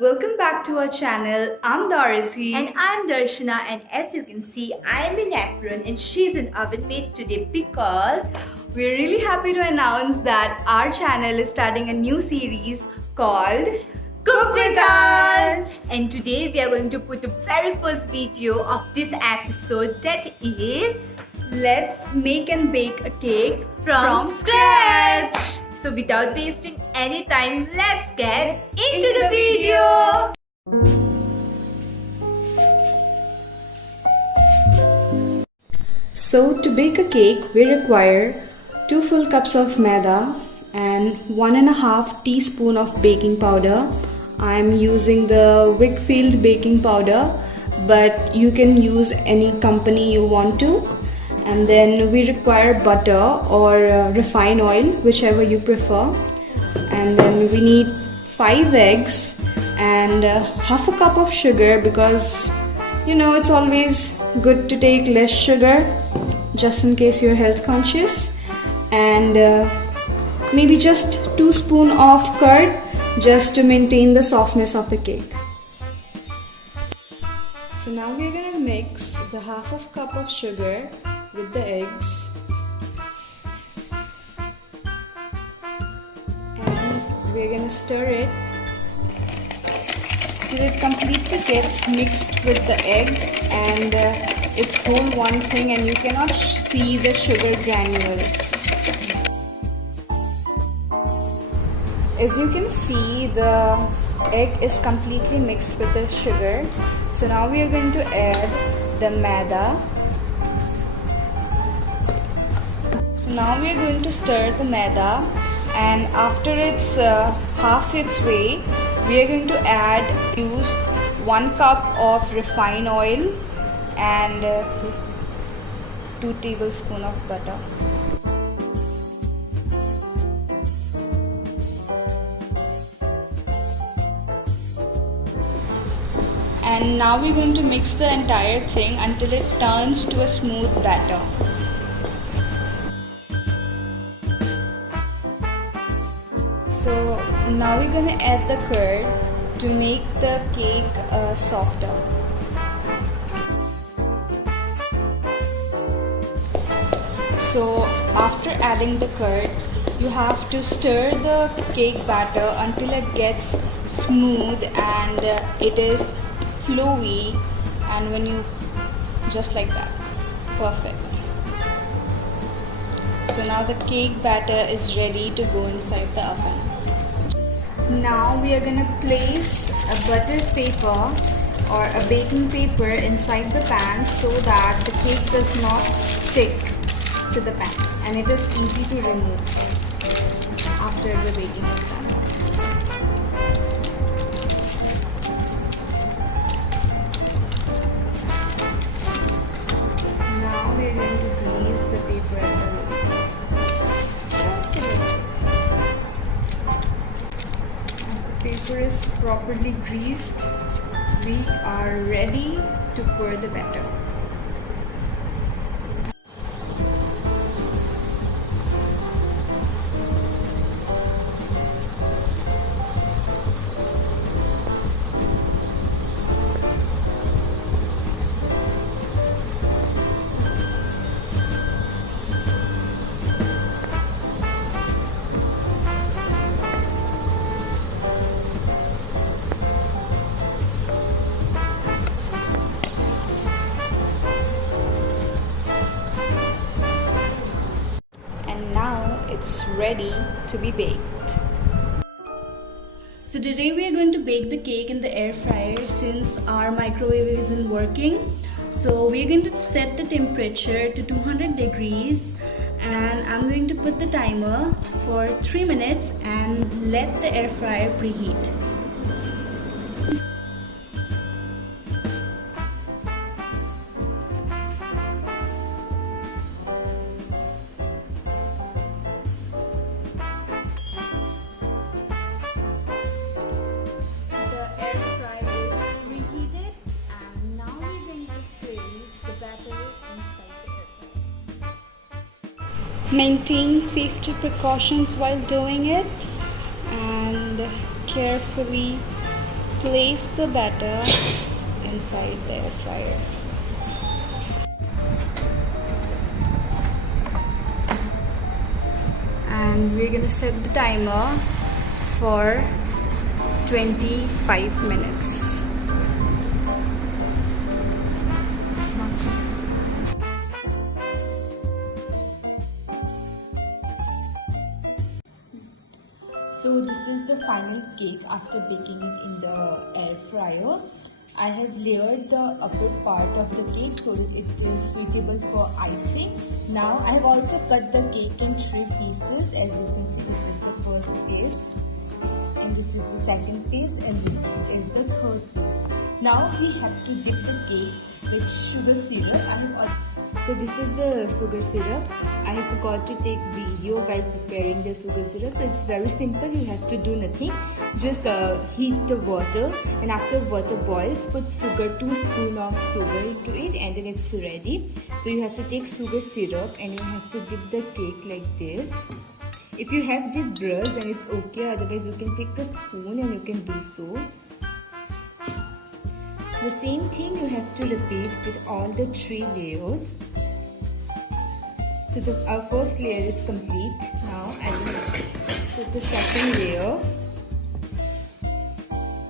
Welcome back to our channel. I'm Dorothy. And I'm Darshana, and as you can see, I'm in apron and she's in oven mate today because We're really happy to announce that our channel is starting a new series called Cook with Us! And today we are going to put the very first video of this episode, that is Let's Make and Bake a Cake from scratch. So without wasting any time, let's get into the video. So to bake a cake, we require 2 full cups of maida and 1.5 teaspoon of baking powder. I'm using the Wickfield baking powder, but you can use any company you want to. And then we require butter or refined oil, whichever you prefer. And then we need 5 eggs and half a cup of sugar, because it's always good to take less sugar just in case you're health conscious, and maybe just 2 spoons of curd just to maintain the softness of the cake. So now we're gonna mix the half of cup of sugar with the eggs, and we're gonna stir it till it completely gets mixed with the egg and it's whole one thing, and you cannot see the sugar granules. As you can see, the egg is completely mixed with the sugar. So now we are going to add the maida. So now we are going to stir the maida, and after it's half its way, we are going to use 1 cup of refined oil and 2 tablespoons of butter. And now we're going to mix the entire thing until it turns to a smooth batter. So now we're going to add the curd to make the cake softer. So after adding the curd, you have to stir the cake batter until it gets smooth and it is flowy, and when you just like that, perfect. So now the cake batter is ready to go inside the oven. Now we are going to place a buttered paper or a baking paper inside the pan so that the cake does not stick to the pan and it is easy to remove after the baking is done. Now we are going to grease the paper at the lid. Just a little bit. And the paper is properly greased. We are ready to pour the batter. It's ready to be baked. So today we are going to bake the cake in the air fryer since our microwave isn't working. So we are going to set the temperature to 200 degrees, and I'm going to put the timer for 3 minutes and let the air fryer preheat. Maintain safety precautions while doing it and carefully place the batter inside the air fryer. And we're gonna set the timer for 25 minutes. So this is the final cake after baking it in the air fryer. I have layered the upper part of the cake so that it is suitable for icing. Now I have also cut the cake in 3 pieces. As you can see, this is the first piece, and this is the second piece, and this is the third piece. Now we have to dip the cake with sugar syrup. So this is the sugar syrup. I forgot to take video while preparing the sugar syrup. So it's very simple. You have to do nothing. Just heat the water, and after water boils, put 2 spoons of sugar into it, and then it's ready. So you have to take sugar syrup and you have to dip the cake like this. If you have this brush, then it's okay. Otherwise, you can take a spoon and you can do so. The same thing you have to repeat with all the 3 layers. So our first layer is complete. Now I will put the second layer.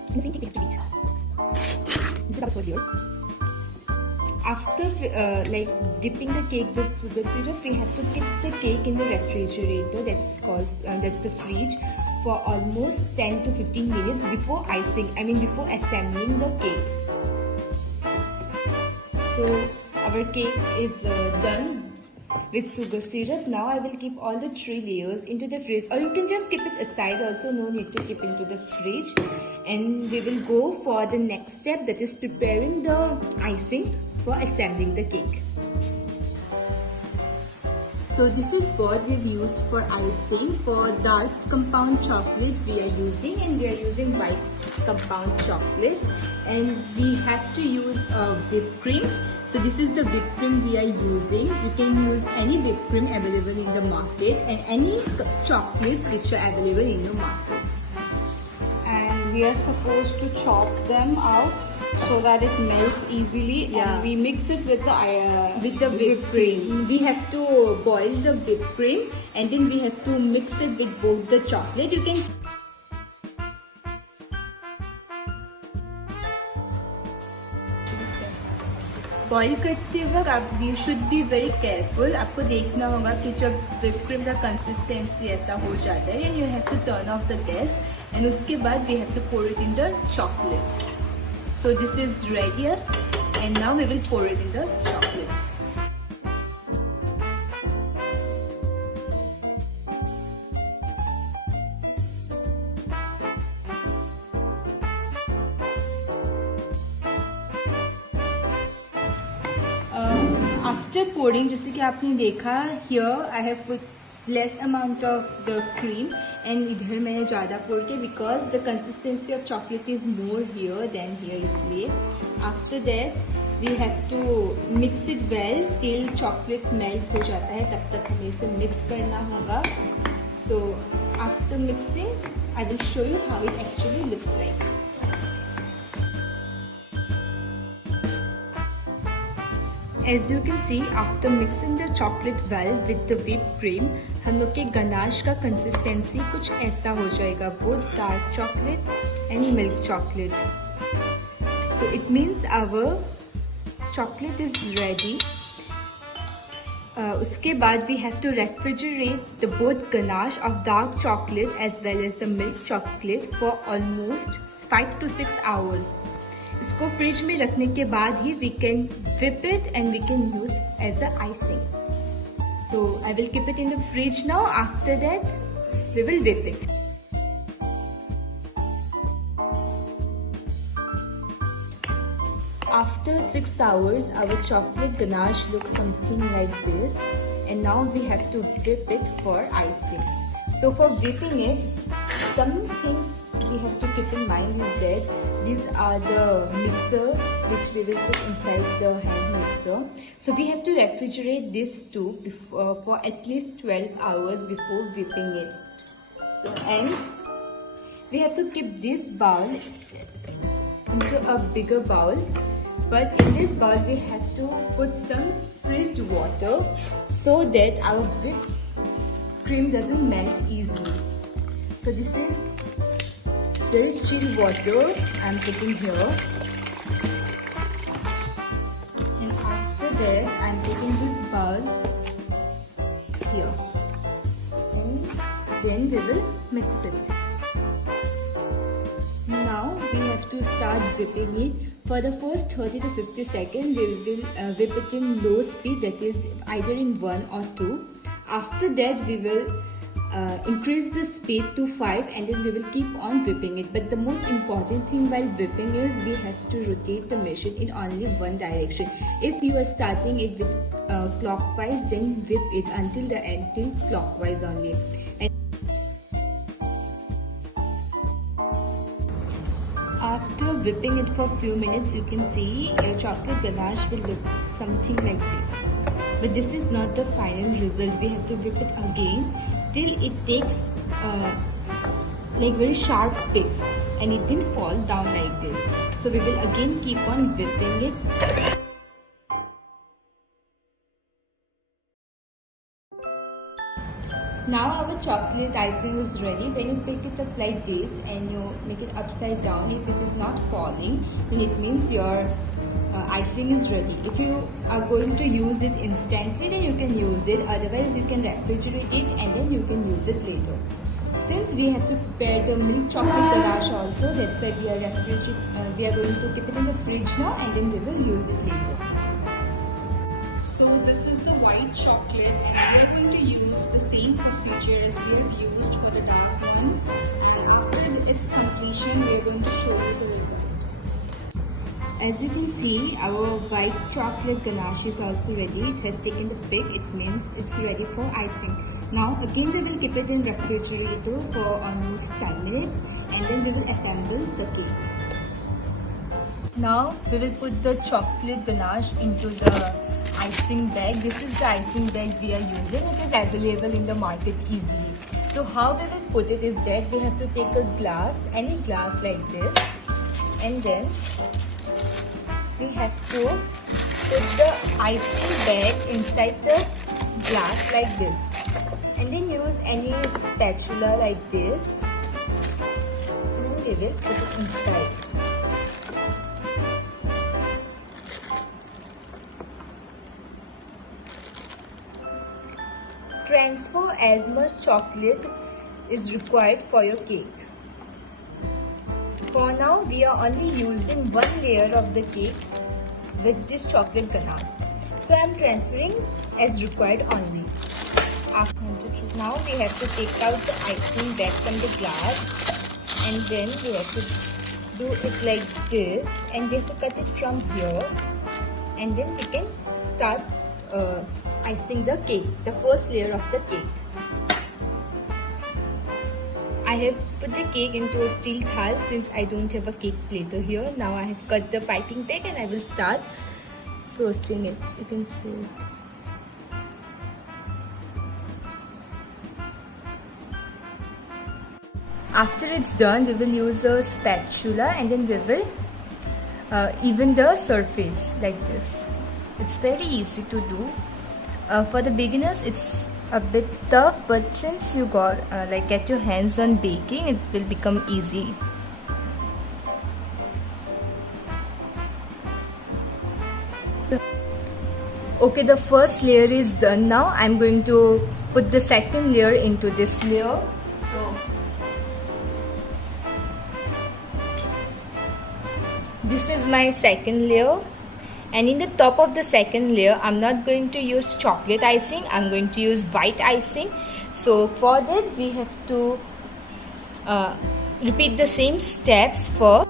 The same thing we have to repeat. This is our third layer. After dipping the cake with sugar syrup, we have to keep the cake in the refrigerator. That's the fridge for almost 10 to 15 minutes before icing. Before assembling the cake. So our cake is done with sugar syrup. Now I will keep all the 3 layers into the fridge, or you can just keep it aside also, no need to keep into the fridge. And we will go for the next step, that is preparing the icing for assembling the cake. So this is what we've used for icing. For dark compound chocolate we are using, and we are using white compound chocolate, and we have to use whipped cream. So this is the whipped cream we are using. You can use any whipped cream available in the market, and any chocolates which are available in the market. And we are supposed to chop them out so that it melts easily. Yeah. And we mix it with the whipped cream. We have to boil the whipped cream, and then we have to mix it with both the chocolate. You can boil करते वक्त you should be very careful. आपको देखना होगा कि जब whipped cream का consistency ऐसा हो जाता है, and you have to turn off the gas, and उसके बाद we have to pour it in the chocolate. So this is ready, and now we will pour it in the chocolate. After pouring, जैसे कि आपने देखा, here I have put less amount of the cream, and इधर मैंने ज़्यादा pour किया because the consistency of chocolate is more here than here, इसलिए. After that we have to mix it well till chocolate melt हो जाता है, तब तक हमें इसे mix करना होगा. So after mixing, I will show you how it actually looks like. As you can see, after mixing the chocolate well with the whipped cream, हम लोग के गनाश का कंसिस्टेंसी कुछ ऐसा हो जाएगा, both dark chocolate and milk chocolate. So it means our chocolate is ready. उसके बाद we have to refrigerate the both ganache of dark chocolate as well as the milk chocolate for almost 5 to 6 hours. इसको fridge में रखने के बाद ही we can whip it and we can use as a icing. So I will keep it in the fridge now. After that, we will whip it. After 6 hours, our chocolate ganache looks something like this, and now we have to whip it for icing. So for whipping it, some things we have to keep in mind is that these are the mixer which we will put inside the hand mixer. So we have to refrigerate this too for at least 12 hours before whipping it. So and we have to keep this bowl into a bigger bowl, but in this bowl we have to put some freezed water so that our whipped cream doesn't melt easily. So this is very chill water I'm putting here, and after that I'm putting this bowl here, and then we will mix it. Now we have to start whipping it. For the first 30 to 50 seconds we will whip it in low speed, that is either in 1 or 2. After that we will increase the speed to 5, and then we will keep on whipping it. But the most important thing while whipping is we have to rotate the machine in only one direction. If you are starting it with clockwise, then whip it until the end till clockwise only. And after whipping it for a few minutes, you can see your chocolate ganache will look something like this. But this is not the final result. We have to whip it again till it takes like very sharp peaks and it didn't fall down like this. So we will again keep on whipping it. Now our chocolate icing is ready. When you pick it up like this and you make it upside down, if it is not falling, then it means your icing is ready. If you are going to use it instantly, then you can use it. Otherwise, you can refrigerate it and then you can use it later. Since we have to prepare the milk chocolate ganache also, that's why we are going to keep it in the fridge now, and then we will use it later. So this is the white chocolate, and we are going to use the same procedure as we have used for the dark one, and after its completion we are going to show you the result. As you can see, our white chocolate ganache is also ready. It has taken the pick, it means it's ready for icing. Now again we will keep it in refrigerator for almost 10 minutes, and then we will assemble the cake. Now we will put the chocolate ganache into the icing bag. This is the icing bag we are using. It is available in the market easily. So how we will put it is that we have to take a glass, any glass like this, and then we have to put the icing bag inside the glass like this, and then use any spatula like this, and we will put it inside. Transfer as much chocolate is required for your cake. For now, we are only using one layer of the cake with this chocolate ganache. So I am transferring as required only. Now we have to take out the icing bag from the glass, and then we have to do it like this, and we have to cut it from here, and then we can start icing the cake, the first layer of the cake. I have put the cake into a steel thal since I don't have a cake plater here. Now I have cut the piping bag and I will start roasting it. You can see. After it's done, we will use a spatula and then we will even the surface like this. It's very easy to do. For the beginners, it's a bit tough, but since you get your hands on baking, it will become easy. Okay, the first layer is done now. I'm going to put the second layer into this layer. So this is my second layer. And in the top of the second layer, I'm not going to use chocolate icing, I'm going to use white icing. So for that, we have to repeat the same steps for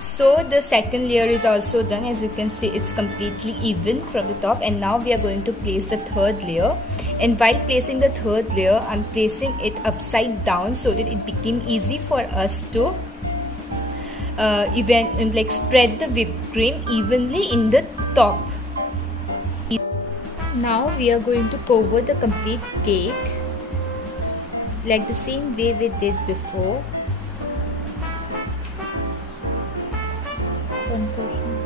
So the second layer is also done. As you can see, it's completely even from the top, and now we are going to place the third layer. And while placing the third layer, I'm placing it upside down so that it became easy for us to spread the whipped cream evenly in the top. Now we are going to cover the complete cake like the same way we did before. One portion.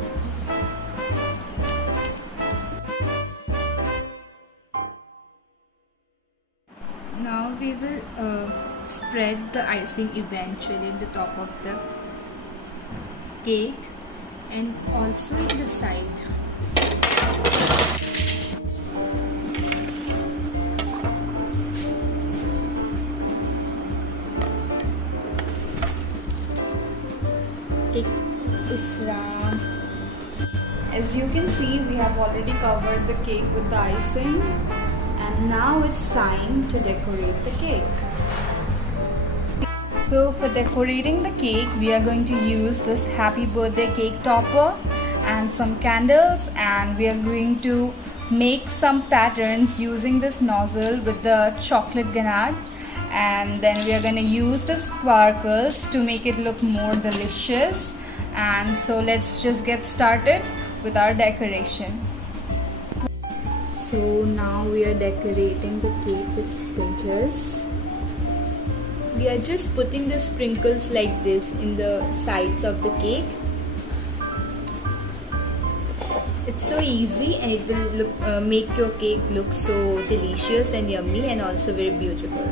Now we will spread the icing eventually in the top of the cake and also in the side. Cake is round. As you can see, we have already covered the cake with the icing, and now it's time to decorate the cake. So for decorating the cake, we are going to use this happy birthday cake topper and some candles, and we are going to make some patterns using this nozzle with the chocolate ganache, and then we are going to use the sparkles to make it look more delicious. And so let's just get started with our decoration. So now we are decorating the cake with sprinkles. We are just putting the sprinkles like this in the sides of the cake. It's so easy, and it will make your cake look so delicious and yummy and also very beautiful.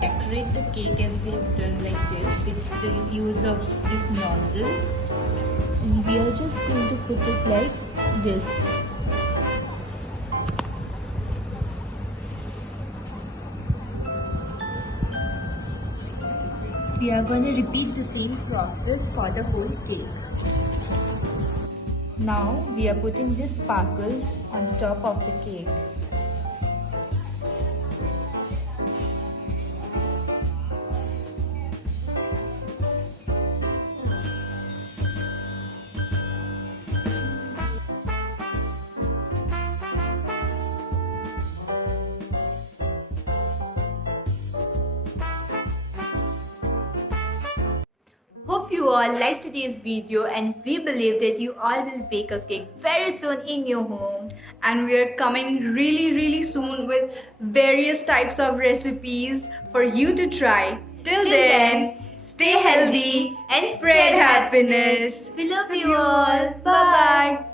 Decorate the cake as we have done like this with the use of this nozzle, and we are just going to put it like this. We are going to repeat the same process for the whole cake. Now we are putting these sparkles on the top of the cake. Hope you all liked today's video, and we believe that you all will bake a cake very soon in your home. And we are coming really soon with various types of recipes for you to try. Till then, stay healthy and spread happiness. We love you all. Bye bye.